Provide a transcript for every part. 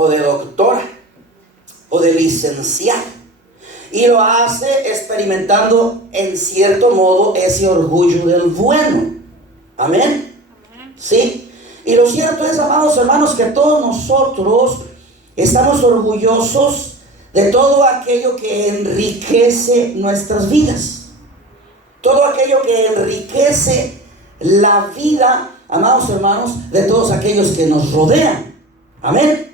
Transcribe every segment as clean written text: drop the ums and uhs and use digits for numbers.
o de doctora o de licenciado. Y lo hace experimentando en cierto modo ese orgullo del bueno. Amén. ¿Sí? Y lo cierto es, amados hermanos, que todos nosotros estamos orgullosos de todo aquello que enriquece nuestras vidas. Todo aquello que enriquece la vida, amados hermanos, de todos aquellos que nos rodean. Amén.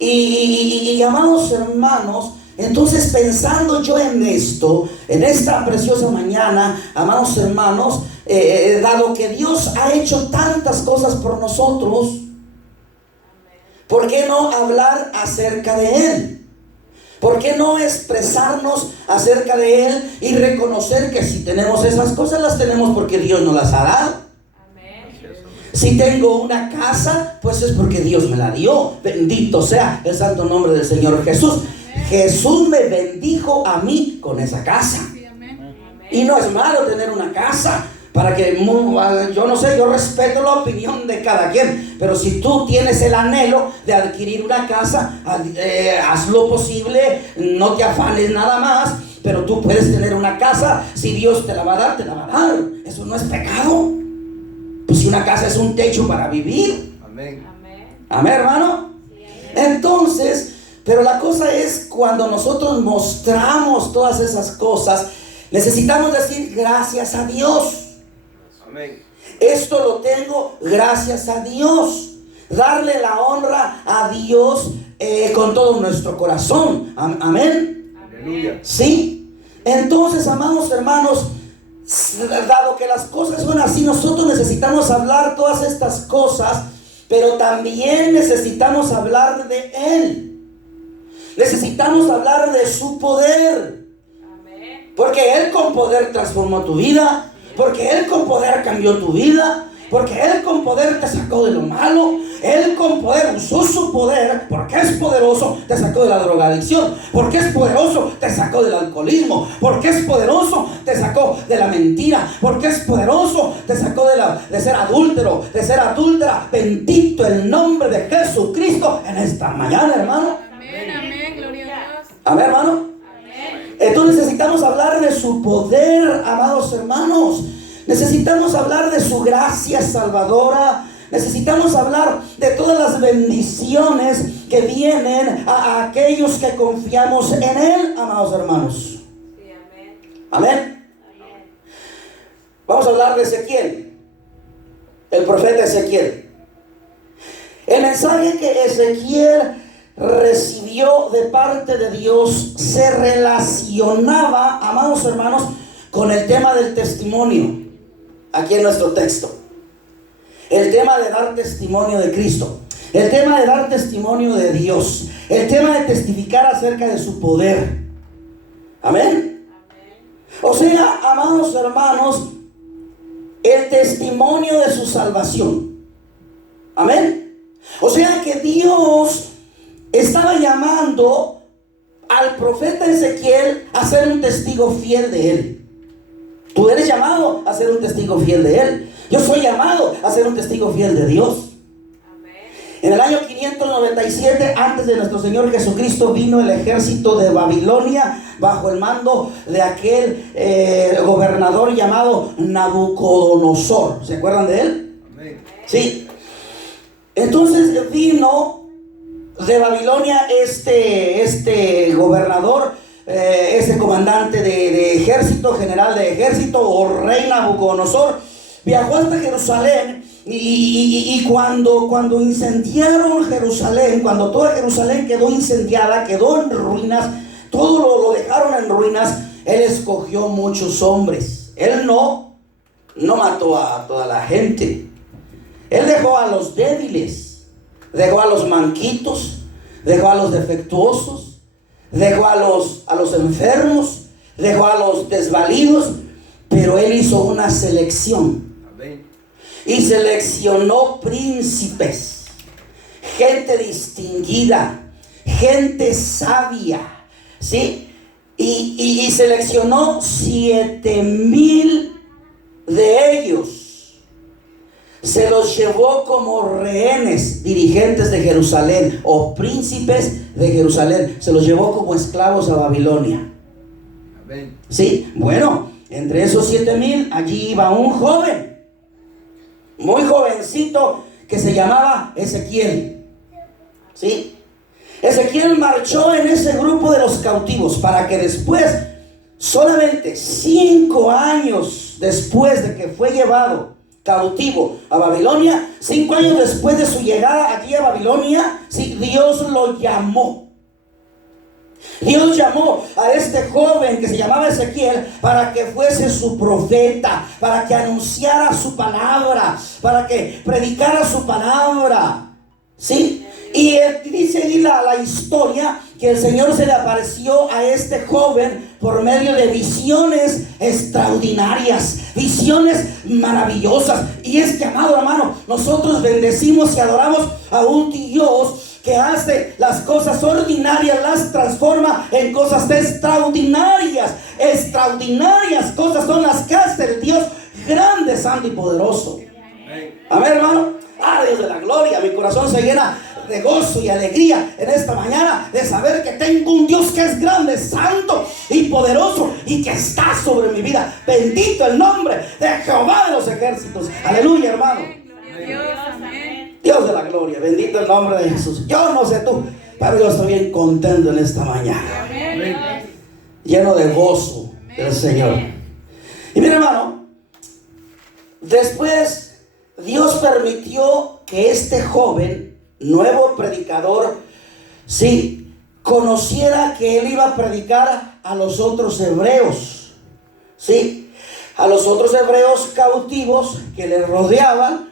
Y amados hermanos, entonces pensando yo en esto, en esta preciosa mañana, amados hermanos, dado que Dios ha hecho tantas cosas por nosotros, ¿por qué no hablar acerca de Él? ¿Por qué no expresarnos acerca de Él y reconocer que si tenemos esas cosas, las tenemos porque Dios nos las ha dado? Si tengo una casa, pues es porque Dios me la dio. Bendito sea el santo nombre del Señor Jesús. Jesús me bendijo a mí con esa casa. Y no es malo tener una casa. Para que, yo no sé, yo respeto la opinión de cada quien, pero si tú tienes el anhelo de adquirir una casa, haz lo posible, no te afanes nada más, pero tú puedes tener una casa. Si Dios te la va a dar, te la va a dar. Eso no es pecado. Pues si una casa es un techo para vivir. Amén. Amén, hermano. Entonces, pero la cosa es cuando nosotros mostramos todas esas cosas, necesitamos decir gracias a Dios. Amén. Esto lo tengo gracias a Dios. Darle la honra a Dios con todo nuestro corazón. Amén. Aleluya. Sí. Entonces, amados hermanos, dado que las cosas son así, nosotros necesitamos hablar todas estas cosas, pero también necesitamos hablar de Él. Necesitamos hablar de su poder. Porque Él con poder transformó tu vida. Porque Él con poder cambió tu vida. Porque Él con poder te sacó de lo malo. Él con poder usó su poder, porque es poderoso, te sacó de la drogadicción. Porque es poderoso, te sacó del alcoholismo. Porque es poderoso, te sacó de la mentira. Porque es poderoso, te sacó de ser adúltero, de ser adúltera. Bendito el nombre de Jesucristo en esta mañana, hermano. Amén, amén, gloria a Dios. Amén, hermano. Entonces necesitamos hablar de su poder, amados hermanos. Necesitamos hablar de su gracia salvadora. Necesitamos hablar de todas las bendiciones que vienen a aquellos que confiamos en Él, amados hermanos. Sí, amén. Amén. Vamos a hablar de Ezequiel, el profeta Ezequiel. El mensaje que Ezequiel recibió de parte de Dios se relacionaba, amados hermanos, con el tema del testimonio. Aquí en nuestro texto, el tema de dar testimonio de Cristo, el tema de dar testimonio de Dios, el tema de testificar acerca de su poder. Amén. O sea, amados hermanos, el testimonio de su salvación. Amén. O sea que Dios estaba llamando al profeta Ezequiel a ser un testigo fiel de Él. Tú eres llamado a ser un testigo fiel de Él. Yo soy llamado a ser un testigo fiel de Dios. En el año 597, antes de nuestro Señor Jesucristo, vino el ejército de Babilonia bajo el mando de aquel gobernador llamado Nabucodonosor. ¿Se acuerdan de él? Amén. Sí. Entonces vino de Babilonia este gobernador, ese comandante de ejército, general de ejército o rey Nabucodonosor. Viajó hasta Jerusalén y cuando incendiaron Jerusalén, cuando toda Jerusalén quedó incendiada, quedó en ruinas, todo lo dejaron en ruinas, él escogió muchos hombres. Él no mató a toda la gente. Él dejó a los débiles, dejó a los manquitos, dejó a los defectuosos, dejó a los enfermos, dejó a los desvalidos, pero él hizo una selección. Y seleccionó príncipes, gente distinguida, gente sabia, ¿sí? Y seleccionó 7,000 de ellos. se los llevó como rehenes, dirigentes de Jerusalén o príncipes de Jerusalén. Se los llevó como esclavos a Babilonia. Amén. Sí, bueno, entre esos 7,000 allí iba un joven, muy jovencito, que se llamaba Ezequiel. Sí, Ezequiel marchó en ese grupo de los cautivos para que después, solamente 5 años después de que fue llevado cautivo a Babilonia, 5 años después de su llegada allí a Babilonia, sí, Dios lo llamó. Dios llamó a este joven que se llamaba Ezequiel para que fuese su profeta, para que anunciara su palabra, para que predicara su palabra. ¿Sí? Y dice ahí la historia que el Señor se le apareció a este joven por medio de visiones extraordinarias, visiones maravillosas. Y es que, amado hermano, nosotros bendecimos y adoramos a un Dios que hace las cosas ordinarias, las transforma en cosas extraordinarias. Extraordinarias cosas son las que hace el Dios grande, santo y poderoso. Amén, hermano. Dios de la gloria, mi corazón se llena de gozo y alegría en esta mañana de saber que tengo un Dios que es grande, santo y poderoso y que está sobre mi vida. Bendito el nombre de Jehová de los ejércitos. Aleluya, hermano. Dios de la gloria, bendito el nombre de Jesús. Yo no sé tú, pero yo estoy bien contento en esta mañana, lleno de gozo del Señor. Y mira, hermano, después Dios permitió que este joven, nuevo predicador, sí, conociera que él iba a predicar a los otros hebreos, sí, a los otros hebreos cautivos que le rodeaban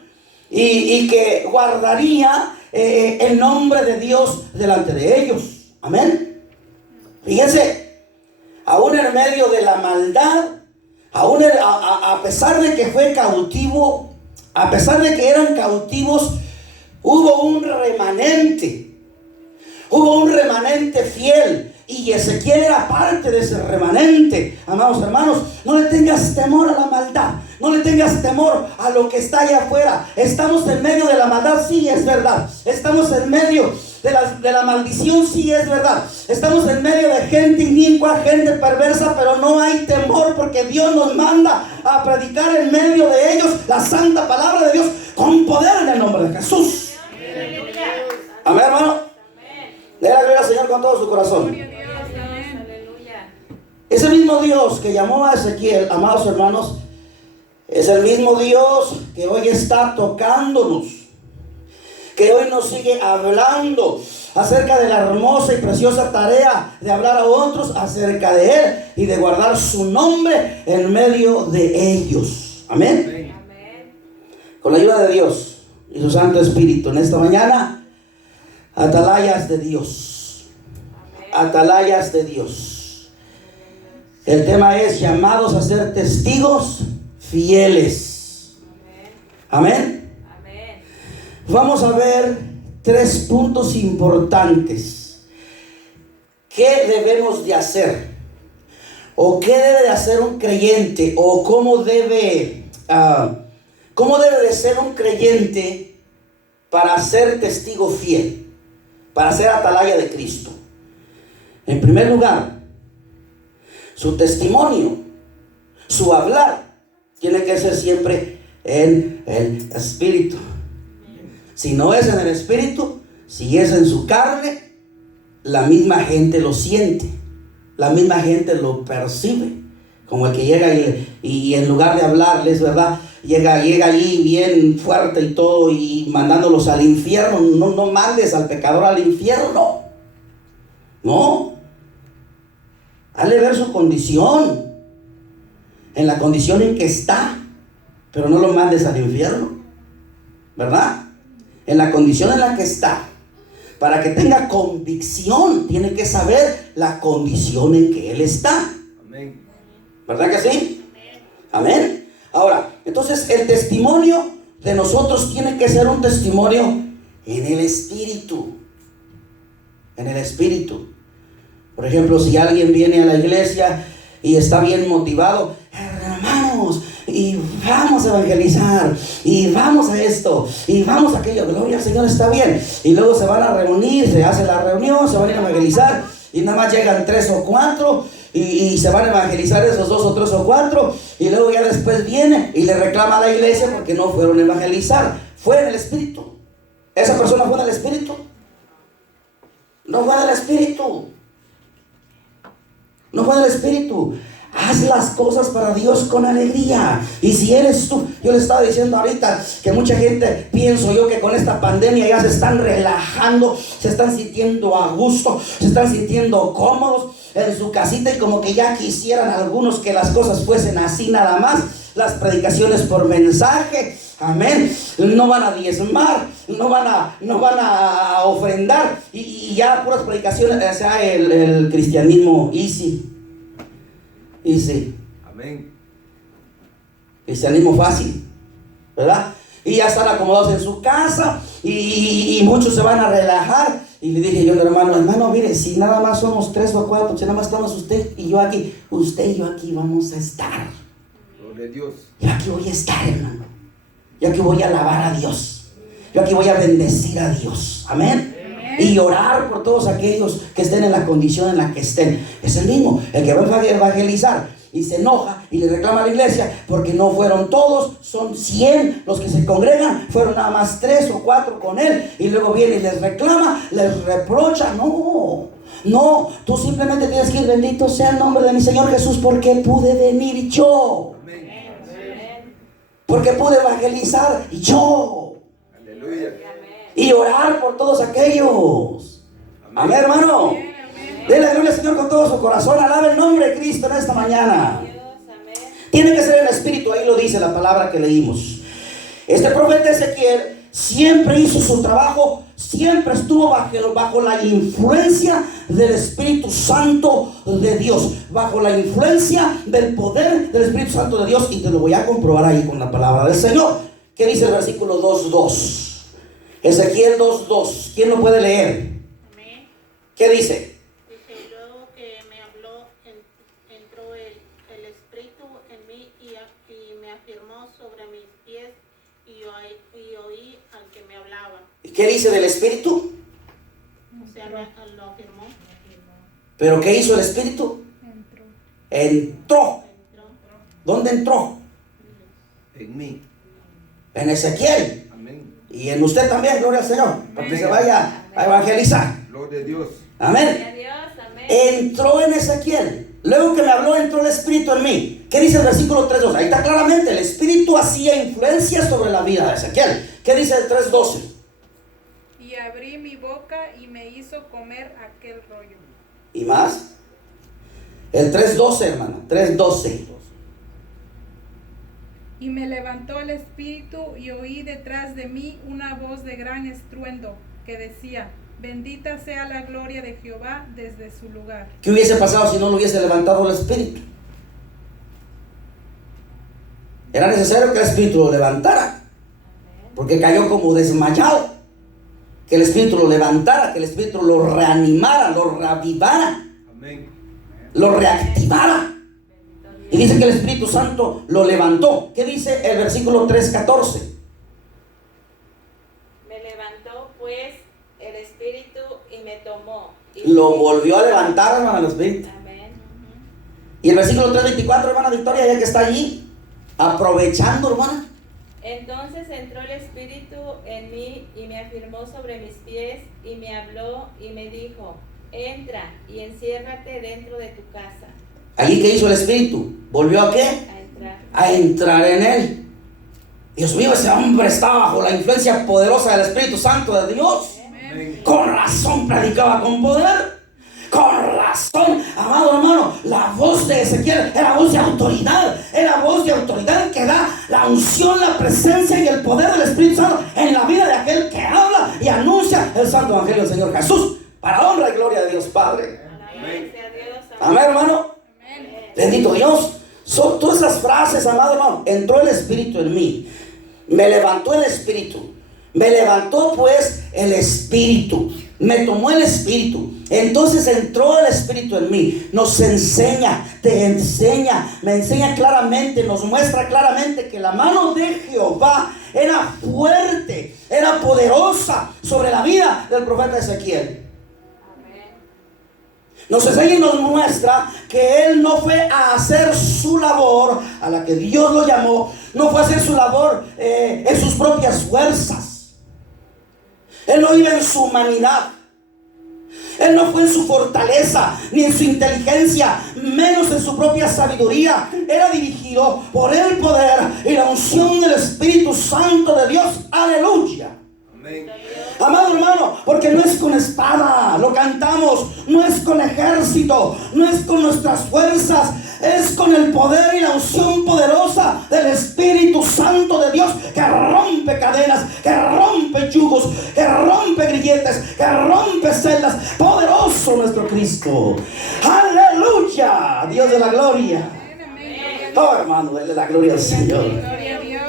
y que guardaría el nombre de Dios delante de ellos. Amén. Fíjense, aún en medio de la maldad, aún a pesar de que fue cautivo, a pesar de que eran cautivos, hubo un remanente fiel, y Ezequiel era parte de ese remanente. Amados hermanos, no le tengas temor a la maldad, no le tengas temor a lo que está allá afuera. Estamos en medio de la maldad, sí, es verdad. Estamos en medio de la maldición, sí, es verdad. Estamos en medio de gente inicua, gente perversa, pero no hay temor, porque Dios nos manda a predicar en medio de ellos la santa palabra de Dios con poder en el nombre de Jesús. Amén, hermano. Le da gloria al Señor con todo su corazón. Ese mismo Dios que llamó a Ezequiel, amados hermanos, es el mismo Dios que hoy está tocándonos, que hoy nos sigue hablando acerca de la hermosa y preciosa tarea de hablar a otros acerca de Él y de guardar su nombre en medio de ellos. Amén. Con la ayuda de Dios y su Santo Espíritu en esta mañana, atalayas de Dios. Atalayas de Dios. El tema es llamados a ser testigos fieles. Amén. Amén. Vamos a ver 3 puntos importantes. ¿Qué debemos de hacer? ¿O qué debe de hacer un creyente? ¿O cómo debe de ser un creyente para ser testigo fiel? Para ser atalaya de Cristo. En primer lugar, su testimonio, su hablar, tiene que ser siempre en el Espíritu. Si no es en el Espíritu, si es en su carne, la misma gente lo siente, la misma gente lo percibe. Como el que llega y en lugar de hablarles, ¿verdad?, llega allí bien fuerte y todo, y mandándolos al infierno. No mandes al pecador al infierno. No. Hazle ver su condición, en la condición en que está, pero no lo mandes al infierno, ¿verdad? En la condición en la que está. Para que tenga convicción, tiene que saber la condición en que él está. Amén. ¿Verdad que sí? Amén. Ahora, entonces el testimonio de nosotros tiene que ser un testimonio en el Espíritu. En el Espíritu. Por ejemplo, si alguien viene a la iglesia y está bien motivado, hermanos, y vamos a evangelizar, y vamos a esto, y vamos a aquello. Gloria al Señor, está bien. Y luego se van a reunir, se hace la reunión, se van a ir a evangelizar, y nada más llegan 3 o 4, y se van a evangelizar esos 2 o 3 o 4, y luego ya después viene y le reclama a la iglesia porque no fueron a evangelizar. Fue en el Espíritu. ¿Esa persona fue en el Espíritu? No fue en el Espíritu. No fue en el Espíritu. Haz las cosas para Dios con alegría. Y si eres tú, yo le estaba diciendo ahorita que mucha gente, pienso yo, que con esta pandemia ya se están relajando, se están sintiendo a gusto, se están sintiendo cómodos en su casita, y como que ya quisieran algunos que las cosas fuesen así nada más. Las predicaciones por mensaje, amén, no van a diezmar, no van a ofrendar, y ya puras predicaciones, o sea, el cristianismo easy, Amén. cristianismo fácil, ¿verdad? Y ya están acomodados en su casa, y muchos se van a relajar. Y le dije yo al hermano, mire, si nada más somos 3 o 4, si nada más estamos usted y yo aquí vamos a estar. Gloria a Dios. Yo aquí voy a estar, hermano. Yo aquí voy a alabar a Dios. Yo aquí voy a bendecir a Dios. Amén. Y orar por todos aquellos que estén en la condición en la que estén. Es el mismo, el que va a evangelizar y se enoja y le reclama a la iglesia porque no fueron todos, son 100 los que se congregan, fueron nada más 3 o 4 con él, y luego viene y les reclama, les reprocha. No, tú simplemente tienes que ir: bendito sea el nombre de mi Señor Jesús, porque pude venir yo. Amén. Porque pude evangelizar yo. Aleluya. Y orar por todos aquellos. Amén, hermano. Denle gloria al Señor con todo su corazón. Alabe el nombre de Cristo en esta mañana. Tiene que ser el Espíritu, ahí lo dice la palabra que leímos. Este profeta Ezequiel siempre hizo su trabajo, siempre estuvo bajo la influencia del Espíritu Santo de Dios, bajo la influencia del poder del Espíritu Santo de Dios. Y te lo voy a comprobar ahí con la palabra del Señor. ¿Qué dice el versículo 2:2? Ezequiel 2:2. ¿Quién lo puede leer? ¿Qué dice? Dice: luego que me habló, entró el Espíritu en mí y me afirmó sobre mis pies, y oí al que me hablaba. ¿Qué dice del Espíritu? O sea, lo afirmó. ¿Pero qué hizo el Espíritu? Entró. ¿Dónde entró? En mí. En Ezequiel. Amén. Y en usted también, gloria al Señor, para que se vaya a evangelizar. Gloria a Dios. Amén. Entró en Ezequiel. Luego que me habló, entró el Espíritu en mí. ¿Qué dice el versículo 3:12? Ahí está claramente: el Espíritu hacía influencia sobre la vida de Ezequiel. ¿Qué dice el 3:12? Y abrí mi boca y me hizo comer aquel rollo. ¿Y más? El 3:12, hermano. 3:12. Y me levantó el Espíritu y oí detrás de mí una voz de gran estruendo que decía: bendita sea la gloria de Jehová desde su lugar. ¿Qué hubiese pasado si no lo hubiese levantado el Espíritu? Era necesario que el Espíritu lo levantara, porque cayó como desmayado. Que el Espíritu lo levantara, que el Espíritu lo reanimara, lo reavivara, Amén. lo reactivara. Y dice que el Espíritu Santo lo levantó. ¿Qué dice el versículo 3:14? Me levantó pues el Espíritu y me tomó. Lo volvió a levantar, hermano, el Espíritu. Amén. Y el versículo 3:24, hermana Victoria, ya que está allí, aprovechando, hermana. Entonces entró el Espíritu en mí y me afirmó sobre mis pies y me habló y me dijo: entra y enciérrate dentro de tu casa. Allí, ¿qué hizo el Espíritu? ¿Volvió a qué? A entrar. A entrar en él. Dios mío, ese hombre estaba bajo la influencia poderosa del Espíritu Santo de Dios. Amén. Con razón predicaba con poder. Con razón, amado hermano, la voz de Ezequiel era voz de autoridad. Era voz de autoridad que da la unción, la presencia y el poder del Espíritu Santo en la vida de aquel que habla y anuncia el santo evangelio del Señor Jesús, para honra y gloria de Dios Padre. Amén. Sea Dios. Amén, hermano. Bendito Dios. Son todas esas frases, amado hermano. Entró el Espíritu en mí. Me levantó el Espíritu. Me levantó pues el Espíritu. me tomó el Espíritu. Entonces entró el Espíritu en mí. Nos enseña, me enseña claramente, nos muestra claramente que la mano de Jehová era fuerte, era poderosa sobre la vida del profeta Ezequiel. Nos enseña y nos muestra que él no fue a hacer su labor a la que Dios lo llamó, no fue a hacer su labor en sus propias fuerzas. Él no iba en su humanidad. Él no fue en su fortaleza, ni en su inteligencia, menos en su propia sabiduría. Era dirigido por el poder y la unción del Espíritu Santo de Dios. Aleluya. Amén. Amado hermano, porque no es con espada, lo cantamos, no es con ejército, no es con nuestras fuerzas, es con el poder y la unción poderosa del Espíritu Santo de Dios, que rompe cadenas, que rompe yugos, que rompe grilletes, que rompe celdas. Poderoso nuestro Cristo. Aleluya, Dios de la gloria. Oh, hermano, denle la gloria al Señor. Gloria a Dios.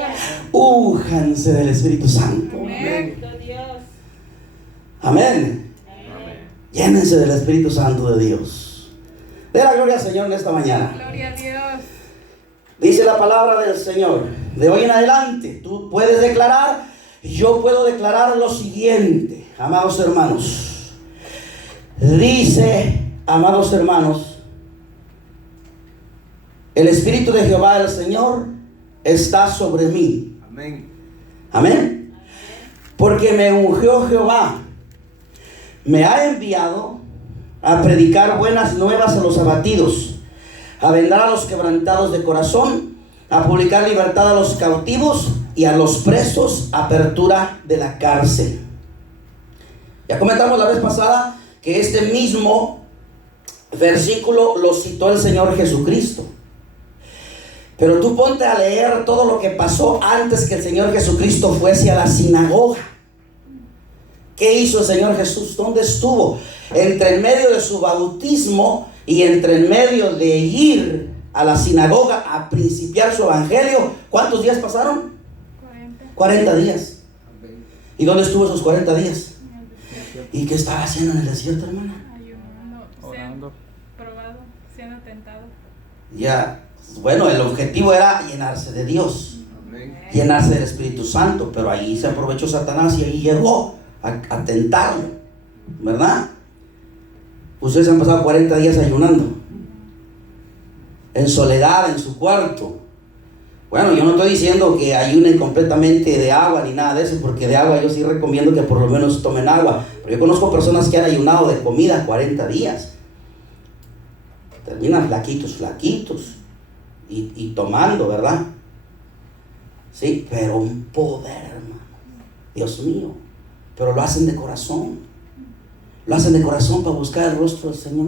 Újanse del Espíritu Santo. Amén. Amén. Llénense del Espíritu Santo de Dios. De la gloria al Señor en esta mañana. Gloria a Dios. Dice la palabra del Señor. De hoy en adelante tú puedes declarar, yo puedo declarar lo siguiente, amados hermanos. Dice, amados hermanos, el Espíritu de Jehová el Señor está sobre mí. Amén. Amén. Porque me ungió Jehová, me ha enviado a predicar buenas nuevas a los abatidos, a vendar a los quebrantados de corazón, a publicar libertad a los cautivos y a los presos, apertura de la cárcel. Ya comentamos la vez pasada que este mismo versículo lo citó el Señor Jesucristo. Pero tú ponte a leer todo lo que pasó antes que el Señor Jesucristo fuese a la sinagoga. ¿Qué hizo el Señor Jesús? ¿Dónde estuvo? Entre en medio de su bautismo y entre en medio de ir a la sinagoga a principiar su evangelio, ¿cuántos días pasaron? 40 días. Amén. ¿Y dónde estuvo esos 40 días? ¿Y qué estaba haciendo en el desierto, hermana? Ayunando, Orando. probado, siendo tentado. Ya, bueno, el objetivo era llenarse de Dios, Amén. llenarse del Espíritu Santo, pero ahí se aprovechó Satanás y ahí llegó a tentarlo, ¿verdad? Ustedes han pasado 40 días ayunando, en soledad, en su cuarto. Bueno, yo no estoy diciendo que ayunen completamente de agua ni nada de eso, porque de agua yo sí recomiendo que por lo menos tomen agua, pero yo conozco personas que han ayunado de comida 40 días, terminan flaquitos y tomando, ¿verdad? Sí, pero un poder, hermano, Dios mío. Pero lo hacen de corazón. Lo hacen de corazón para buscar el rostro del Señor.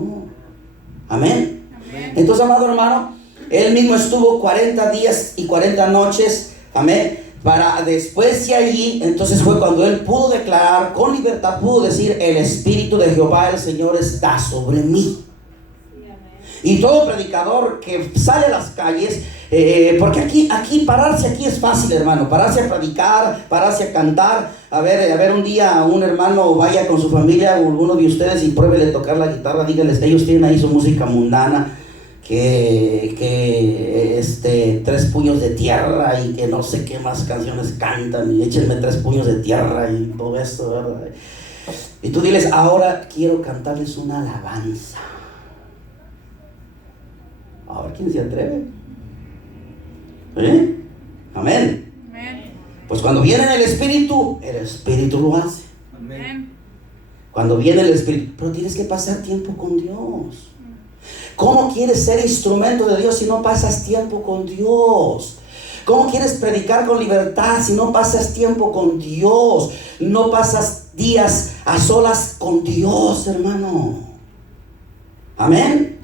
Amén. Amén. Entonces, amado hermano, él mismo estuvo 40 días y 40 noches. Amén. Para después de allí, entonces fue cuando él pudo declarar con libertad, pudo decir, el Espíritu de Jehová el Señor está sobre mí. Y todo predicador que sale a las calles, porque aquí pararse aquí es fácil, hermano, pararse a predicar, pararse a cantar. A ver, un día un hermano vaya con su familia, alguno de ustedes, y pruebe de tocar la guitarra, díganles, ellos tienen ahí su música mundana, que 3 puños de tierra y que no sé qué más canciones cantan, y échenme 3 puños de tierra y todo esto, ¿verdad? Y tú diles, ahora quiero cantarles una alabanza. A ver quién se atreve. Amén. Amén. Pues cuando viene el Espíritu lo hace. Amén. Cuando viene el Espíritu, pero tienes que pasar tiempo con Dios. ¿Cómo quieres ser instrumento de Dios si no pasas tiempo con Dios? ¿Cómo quieres predicar con libertad si no pasas tiempo con Dios? No pasas días a solas con Dios, hermano. Amén.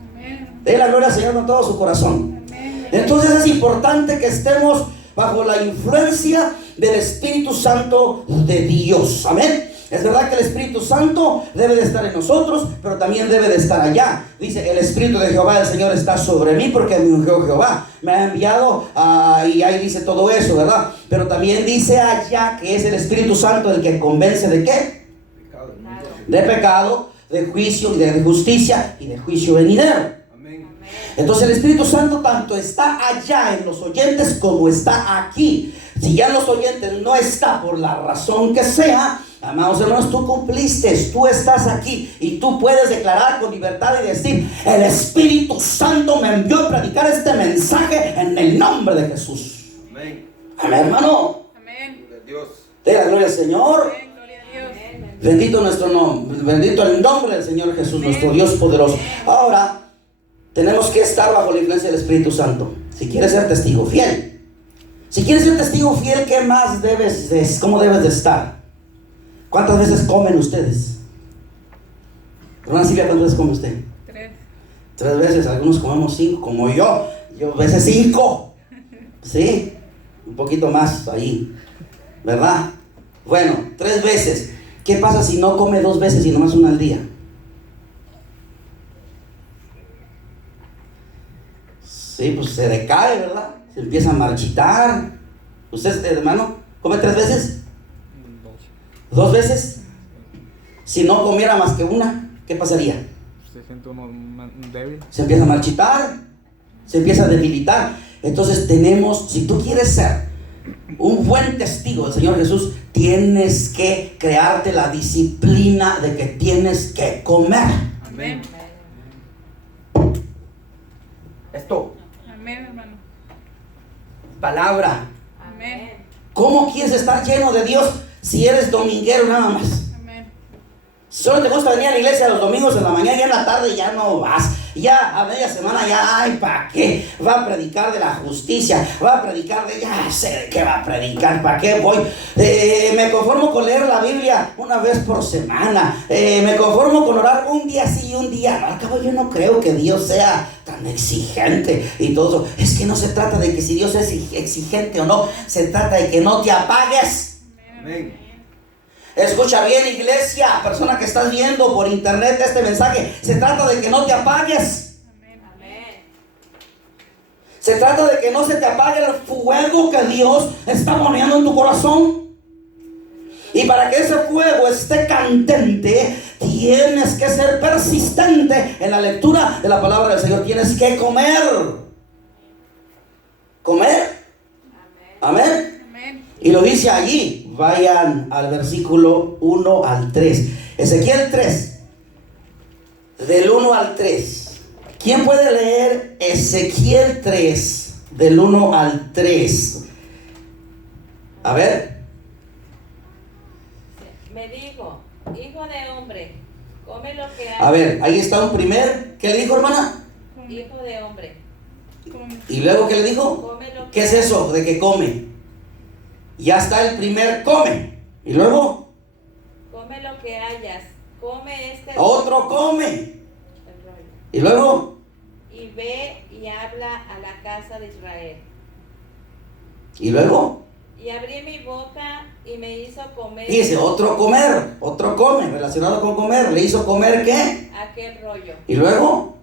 Dé la gloria al Señor con todo su corazón. Amén. Entonces es importante que estemos bajo la influencia del Espíritu Santo de Dios. Amén. Es verdad que el Espíritu Santo debe de estar en nosotros, pero también debe de estar allá. Dice, el Espíritu de Jehová el Señor está sobre mí porque me ungió Jehová. Me ha enviado, y ahí dice todo eso, ¿verdad? Pero también dice allá que es el Espíritu Santo el que convence de ¿qué? de pecado, de juicio, de justicia y de juicio venidero. Amén. Entonces el Espíritu Santo tanto está allá en los oyentes como está aquí. Si ya en los oyentes no está por la razón que sea, amados hermanos, tú cumpliste, tú estás aquí y tú puedes declarar con libertad y decir: el Espíritu Santo me envió a predicar este mensaje en el nombre de Jesús. Amén. Amén, hermano. Amén. Gloria a Dios. De la gloria al Señor. Amén. Gloria a Dios. Bendito nuestro nombre, bendito el nombre del Señor Jesús, nuestro Dios poderoso. Ahora tenemos que estar bajo la influencia del Espíritu Santo. Si quieres ser testigo fiel, si quieres ser testigo fiel, ¿qué más cómo debes de estar? ¿Cuántas veces comen ustedes? Hermana Silvia, ¿cuántas veces come usted? 3. 3 veces, algunos comemos 5, como yo veces 5. Sí, un poquito más ahí, ¿verdad? Bueno, 3 veces. ¿Qué pasa si no come 2 veces y nomás una al día? Sí, pues se decae, ¿verdad? Se empieza a marchitar. ¿Usted, hermano, come 3 veces? 2 veces. Si no comiera más que una, ¿qué pasaría? Se siente uno débil. Se empieza a marchitar, se empieza a debilitar. Entonces si tú quieres ser un buen testigo del Señor Jesús, tienes que crearte la disciplina de que tienes que comer. Amén. Esto, Amén, hermano. Palabra. Amén. ¿Cómo quieres estar lleno de Dios si eres dominguero nada más? Amén. Si solo te gusta venir a la iglesia los domingos en la mañana y en la tarde ya no vas. Ya a media semana ya, ay, ¿para qué? Va a predicar de la justicia, va a predicar de, ya sé de qué va a predicar, ¿para qué voy? Me conformo con leer la Biblia una vez por semana, me conformo con orar un día sí y un día no. Al cabo yo no creo que Dios sea tan exigente y todo eso. Es que no se trata de que si Dios es exigente o no, se trata de que no te apagues. amén. Escucha bien, iglesia, persona que estás viendo por internet este mensaje, se trata de que no te apagues. Amén. Se trata de que no se te apague el fuego que Dios está poniendo en tu corazón. Y para que ese fuego esté candente, tienes que ser persistente en la lectura de la palabra del Señor. Tienes que comer. ¿Comer? Amén. Amén. Y lo dice allí. Vayan al versículo 1 al 3. Ezequiel 3, del 1 al 3. ¿Quién puede leer Ezequiel 3, del 1 al 3? A ver. Me dijo: hijo de hombre, come lo que hay. A ver, ahí está un primer. ¿Qué le dijo, hermana? Hijo de hombre, Come. ¿Y luego qué le dijo? come lo que ¿Qué es eso de que come? Ya está el primer come. ¿Y luego? come lo que hayas, come este Otro come. el rollo, ¿Y luego? y ve y habla a la casa de Israel. ¿Y luego? Y abrí mi boca y me hizo comer Fíjese, otro comer. Otro come, relacionado con comer. ¿Le hizo comer qué? aquel rollo. ¿Y luego?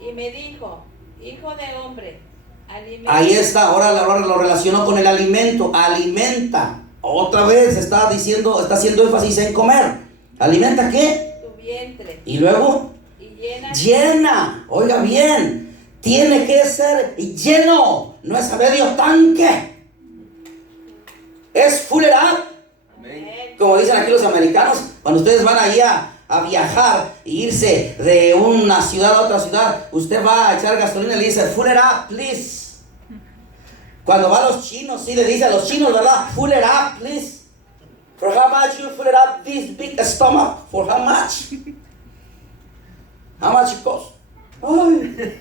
Y me dijo: hijo de hombre, alimenta. Ahí está, ahora lo relacionó con el alimento. Alimenta. Otra vez está haciendo énfasis en comer. ¿Alimenta qué? Tu vientre Y luego, y llena. llena. Oiga bien, tiene que ser lleno. No es a medio tanque. Es full it up. Amén. Como dicen aquí los americanos, cuando ustedes van ahí a viajar e irse de una ciudad a otra ciudad, usted va a echar gasolina y le dice, full it up, please. Cuando va a los chinos, sí le dice a los chinos, ¿verdad? Full it up, please. For how much you fill it up this big stomach? For how much? How much it costs? Ay.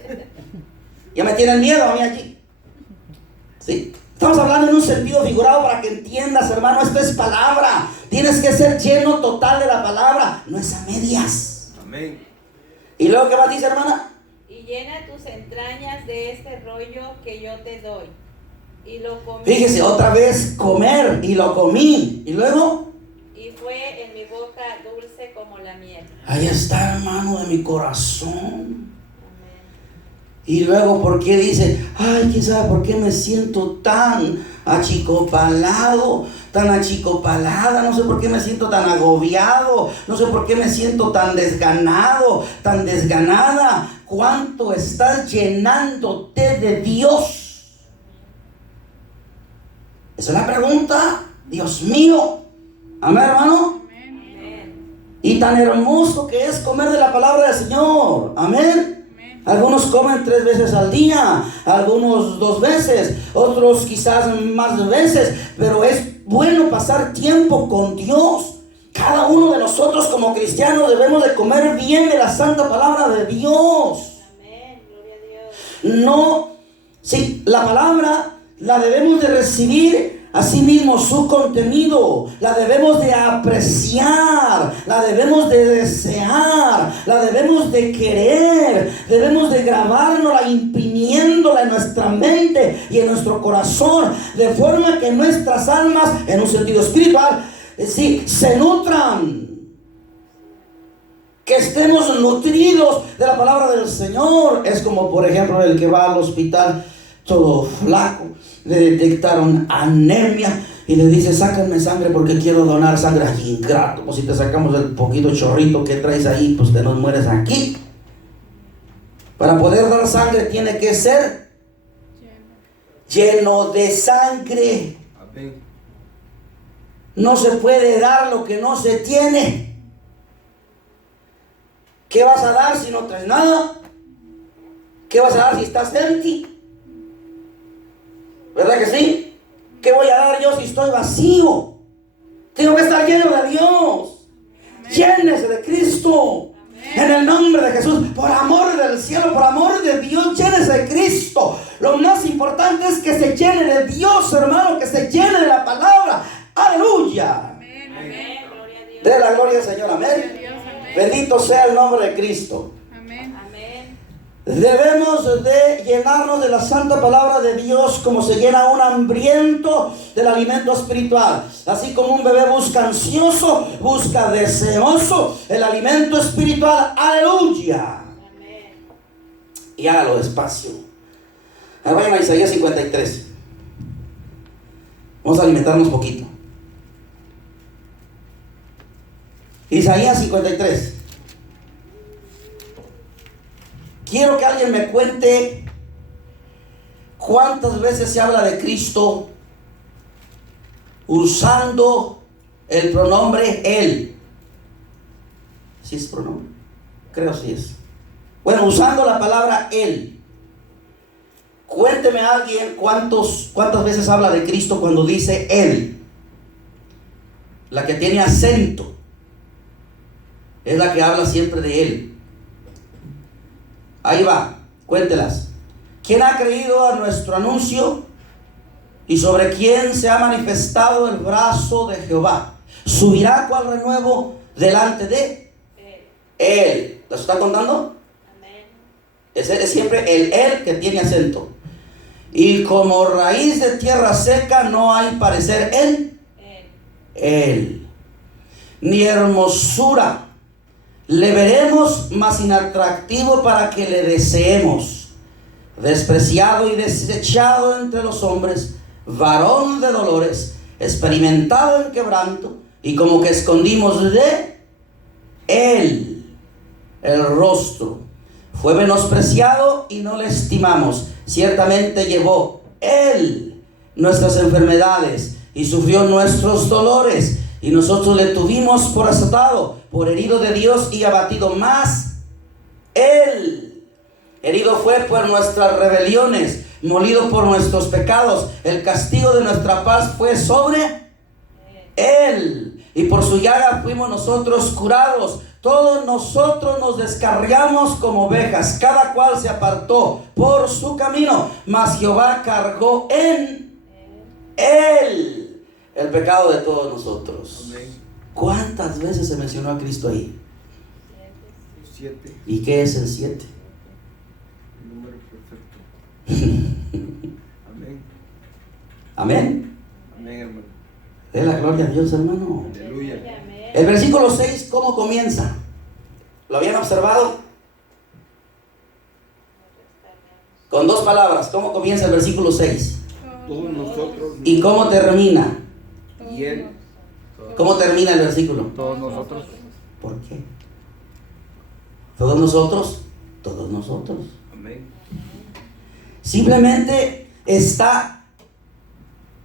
Ya me tienen miedo a mí aquí. ¿Sí? Estamos hablando en un sentido figurado para que entiendas, hermano, esto es palabra. Tienes que ser lleno total de la palabra, no es a medias. Amén. ¿Y luego qué más dice, hermana? Y llena tus entrañas de este rollo que yo te doy. Y lo comí. Fíjese, otra vez comer, y lo comí. ¿Y luego? Y fue en mi boca dulce como la miel. Ahí está, hermano, de mi corazón. Y luego, ¿por qué dice? Ay, ¿quién sabe por qué me siento tan achicopalado? tan achicopalada, no sé por qué me siento tan agobiado, no sé por qué me siento tan desganado, tan desganada. ¿Cuánto estás llenándote de Dios? Esa es la pregunta. Dios mío. Amén, hermano. Y tan hermoso que es comer de la palabra del Señor. Amén. Algunos comen 3 veces al día, algunos 2 veces, otros quizás más veces, pero es bueno pasar tiempo con Dios. Cada uno de nosotros como cristianos debemos de comer bien de la santa palabra de Dios. Amén, gloria a Dios. No, sí, la palabra la debemos de recibir. Asimismo su contenido, la debemos de apreciar, la debemos de desear, la debemos de querer, debemos de grabárnosla, imprimiéndola en nuestra mente y en nuestro corazón, de forma que nuestras almas, en un sentido espiritual, sí, se nutran. Que estemos nutridos de la palabra del Señor. Es como por ejemplo el que va al hospital todo flaco, le detectaron anemia y le dice: sácame sangre porque quiero donar sangre. Ay, ingrato, pues si te sacamos el poquito chorrito que traes ahí, pues te nos mueres aquí. Para poder dar sangre tiene que ser lleno de sangre. Amén. No se puede dar lo que no se tiene. ¿Qué vas a dar si no traes nada? ¿Qué vas a dar si estás empty? ¿Verdad que sí? ¿Qué voy a dar yo si estoy vacío? Tengo que estar lleno de Dios. Llénese de Cristo. En el nombre de Jesús, por amor del cielo, por amor de Dios, llénese de Cristo. Lo más importante es que se llene de Dios, hermano, que se llene de la palabra. Aleluya. Amén. Amén, gloria a Dios. De la gloria al Señor, amén. Dios, amén. Bendito sea el nombre de Cristo. Amén. Amén. Debemos de llenarnos de la santa palabra de Dios como se llena un hambriento del alimento espiritual. Así como un bebé busca ansioso, busca deseoso el alimento espiritual. Aleluya. Amén. Y hágalo despacio. Ahora vayan a Isaías 53. Vamos a alimentarnos poquito. Isaías 53. Quiero que alguien me cuente cuántas veces se habla de Cristo usando el pronombre Él. ¿Sí es pronombre? Creo sí es. Bueno, usando la palabra Él. Cuénteme a alguien cuántas veces habla de Cristo cuando dice Él. La que tiene acento es la que habla siempre de Él. Ahí va, cuéntelas. ¿Quién ha creído a nuestro anuncio? ¿Y sobre quién se ha manifestado el brazo de Jehová? ¿Subirá cual renuevo delante de Él? ¿Lo está contando? Amén. Ese es siempre el Él que tiene acento. Y como raíz de tierra seca no hay parecer en Él, ni hermosura le veremos, mas inatractivo para que le deseemos. Despreciado y desechado entre los hombres, varón de dolores, experimentado en quebranto, y como que escondimos de Él el rostro. Fue menospreciado y no le estimamos. Ciertamente llevó Él nuestras enfermedades y sufrió nuestros dolores, y nosotros le tuvimos por azotado, por herido de Dios y abatido. Más Él herido fue por nuestras rebeliones, molido por nuestros pecados. El castigo de nuestra paz fue sobre Él, y por su llaga fuimos nosotros curados. Todos nosotros nos descarriamos como ovejas, cada cual se apartó por su camino, mas Jehová cargó en Él el pecado de todos nosotros. Amén. ¿Cuántas veces se mencionó a Cristo ahí? 7. ¿Y qué es el 7? El número perfecto. Amén. Amén. Amén, hermano. De la gloria a Dios, hermano. Aleluya. Amén. El versículo 6, ¿cómo comienza? ¿Lo habían observado? Con 2 palabras. ¿Cómo comienza el versículo 6? Todos nosotros. ¿Y cómo termina? Y él, ¿Cómo termina el versículo? Todos nosotros. ¿Por qué? ¿Todos nosotros? Todos nosotros. amén. Simplemente está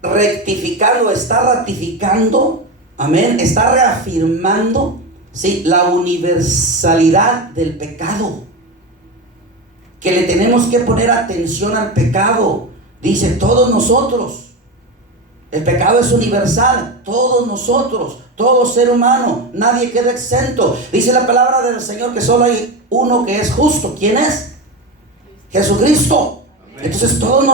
rectificando, está ratificando, amén, está reafirmando, sí, la universalidad del pecado. Que le tenemos que poner atención al pecado. Dice, todos nosotros. El pecado es universal, todos nosotros, todo ser humano, nadie queda exento. Dice la palabra del Señor que solo hay uno que es justo. ¿Quién es? Jesucristo. Entonces todos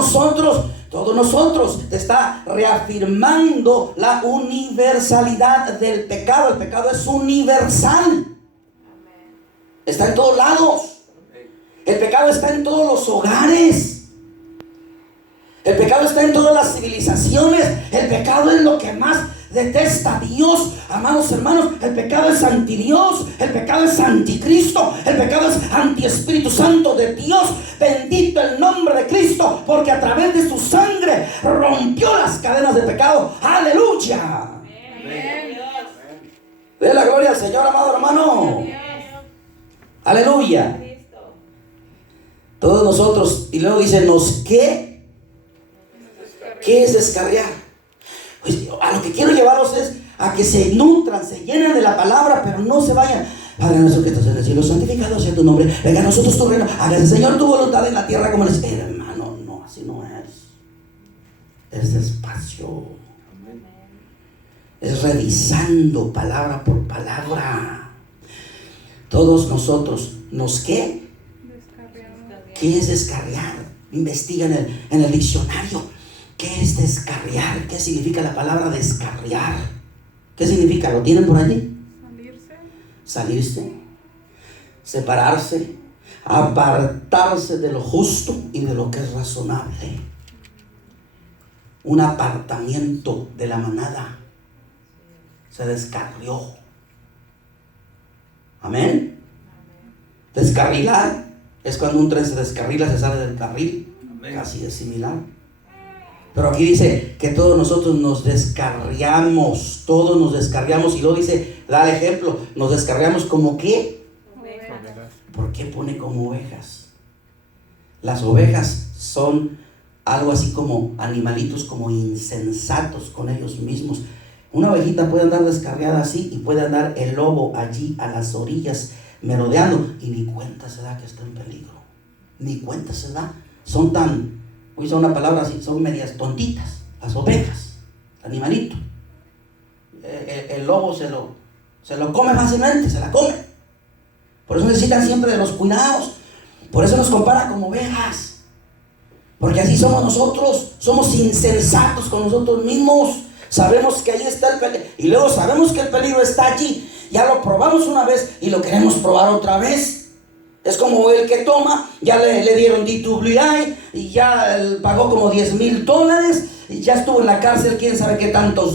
nosotros está reafirmando la universalidad del pecado. El pecado es universal. Está en todos lados. El pecado está en todos los hogares. El pecado está en todas las civilizaciones. El pecado es lo que más detesta a Dios. Amados hermanos, el pecado es antidios. El pecado es anticristo. El pecado es anti-Espíritu Santo de Dios. Bendito el nombre de Cristo, porque a través de su sangre rompió las cadenas del pecado. Aleluya. Amén. Dé la gloria al Señor, amado hermano. Aleluya. Cristo. Todos nosotros. Y luego dice, ¿qué es descarriar? Pues a lo que quiero llevarlos es a que se nutran, se llenen de la palabra, pero no se vayan. Padre nuestro que estás en el cielo, santificado sea tu nombre. Venga a nosotros tu reino. Hágase, Señor, tu voluntad en la tierra como en el cielo. Hermano, no, así no es. Es despacio. Amén. Es revisando palabra por palabra. Todos nosotros, ¿qué? ¿Qué es descarriar? Investiga en el diccionario. ¿Qué es descarriar? ¿Qué significa la palabra descarriar? ¿Qué significa? ¿Lo tienen por allí? Salirse, separarse, apartarse de lo justo y de lo que es razonable. Un apartamiento de la manada. Se descarrió. Amén. Descarrilar es cuando un tren se descarrila, se sale del carril. Amén. Casi es similar. Pero aquí dice que todos nosotros nos descarriamos. Todos nos descarriamos. Y luego dice, da el ejemplo, nos descarriamos como ¿qué? Ovejas. ¿Por qué pone como ovejas? Las ovejas son algo así como animalitos, como insensatos con ellos mismos. Una ovejita puede andar descarriada así y puede andar el lobo allí a las orillas merodeando y ni cuenta se da que está en peligro. Ni cuenta se da. Son tan, voy a usar una palabra así, son medias tontitas las ovejas, el animalito. El lobo se lo come fácilmente, se la come. Por eso necesitan siempre de los cuidados. Por eso nos comparan como ovejas. Porque así somos nosotros. Somos insensatos con nosotros mismos. Sabemos que ahí está el peligro. Y luego sabemos que el peligro está allí. Ya lo probamos una vez y lo queremos probar otra vez. Es como el que toma, ya le dieron DWI y ya pagó como $10,000 y ya estuvo en la cárcel quién sabe qué tantos